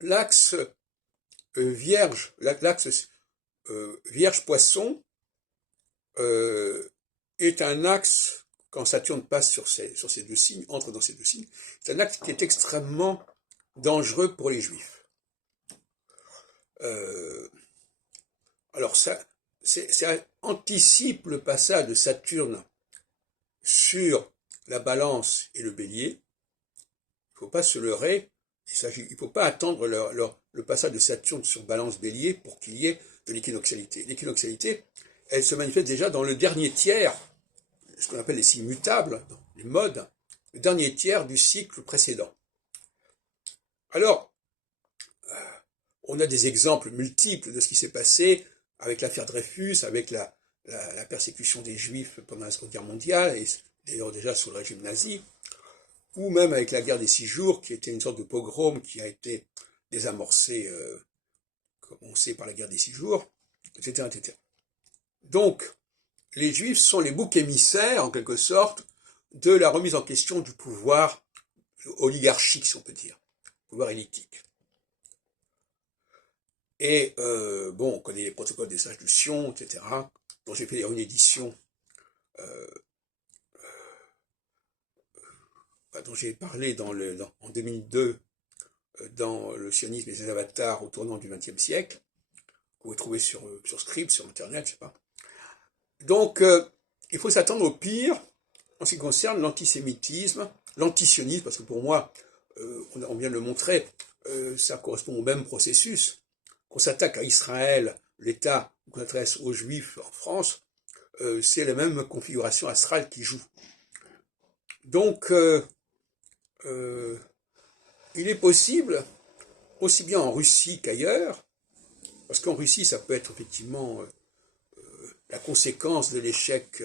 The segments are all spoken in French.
l'axe Vierge, l'axe Vierge-Poisson est un axe, quand Saturne passe sur ces deux signes, entre dans ces deux signes, c'est un axe qui est extrêmement dangereux pour les Juifs. Alors ça anticipe le passage de Saturne sur la Balance et le Bélier. Il ne faut pas se leurrer. Il ne faut pas attendre le passage de Saturne sur Balance-Bélier pour qu'il y ait de l'équinoxialité. L'équinoxialité, elle se manifeste déjà dans le dernier tiers, ce qu'on appelle les signes mutables, les modes, le dernier tiers du cycle précédent. Alors, on a des exemples multiples de ce qui s'est passé avec l'affaire Dreyfus, avec la persécution des Juifs pendant la Seconde Guerre mondiale, et d'ailleurs déjà sous le régime nazi, ou même avec la guerre des 6 jours, qui était une sorte de pogrom qui a été désamorcé, comme on sait, par la guerre des 6 jours, etc., etc. Donc, les Juifs sont les boucs émissaires, en quelque sorte, de la remise en question du pouvoir oligarchique, si on peut dire, pouvoir élitique. Et bon, on connaît les protocoles des sages de Sion, etc., dont j'ai fait une édition, dont j'ai parlé en 2002 dans le sionisme et ses avatars au tournant du XXe siècle, que vous trouvez sur Script, sur Internet, je sais pas. Donc, il faut s'attendre au pire en ce qui concerne l'antisémitisme, l'antisionisme, parce que pour moi, on vient de le montrer, ça correspond au même processus. Qu'on s'attaque à Israël, l'État, ou qu'on s'adresse aux Juifs en France, c'est la même configuration astrale qui joue. Donc, il est possible, aussi bien en Russie qu'ailleurs, parce qu'en Russie, ça peut être effectivement la conséquence de l'échec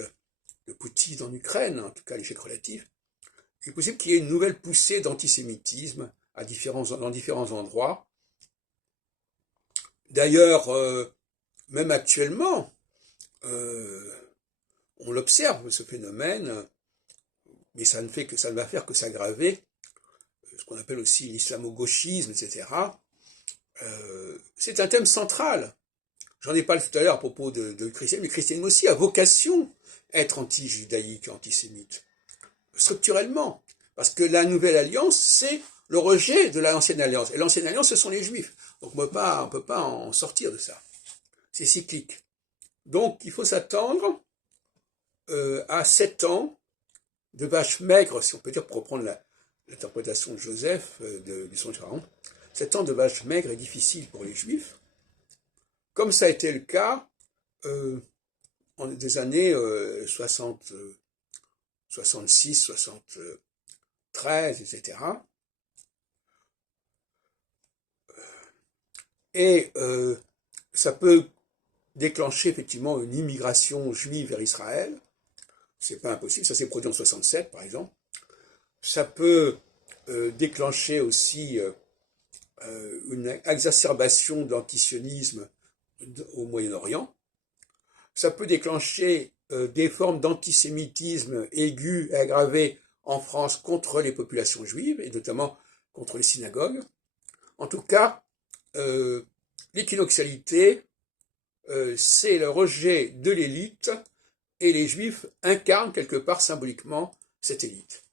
de Poutine en Ukraine, en tout cas l'échec relatif, il est possible qu'il y ait une nouvelle poussée d'antisémitisme dans différents endroits. D'ailleurs, même actuellement, on l'observe, ce phénomène, mais ça ne va faire que s'aggraver, ce qu'on appelle aussi l'islamo-gauchisme, etc. C'est un thème central. J'en ai parlé tout à l'heure à propos de christianisme, mais le christianisme aussi a vocation à être anti-judaïque, antisémite, structurellement. Parce que la nouvelle alliance, c'est le rejet de l'ancienne alliance. Et l'ancienne alliance, ce sont les juifs. Donc on ne peut pas en sortir de ça. C'est cyclique. Donc il faut s'attendre à 7 ans de vaches maigres, si on peut dire, pour reprendre l'interprétation de Joseph du songe Pharaon. 7 ans de vaches maigres et difficiles pour les juifs, comme ça a été le cas en des années 60, 66, 73, etc. Et ça peut déclencher effectivement une immigration juive vers Israël. C'est pas impossible, ça s'est produit en 67 par exemple. Ça peut déclencher aussi une exacerbation de l'antisionisme au Moyen-Orient. Ça peut déclencher des formes d'antisémitisme aigus et aggravés en France contre les populations juives, et notamment contre les synagogues. En tout cas, l'équinoxialité, c'est le rejet de l'élite, et les juifs incarnent quelque part symboliquement cette élite.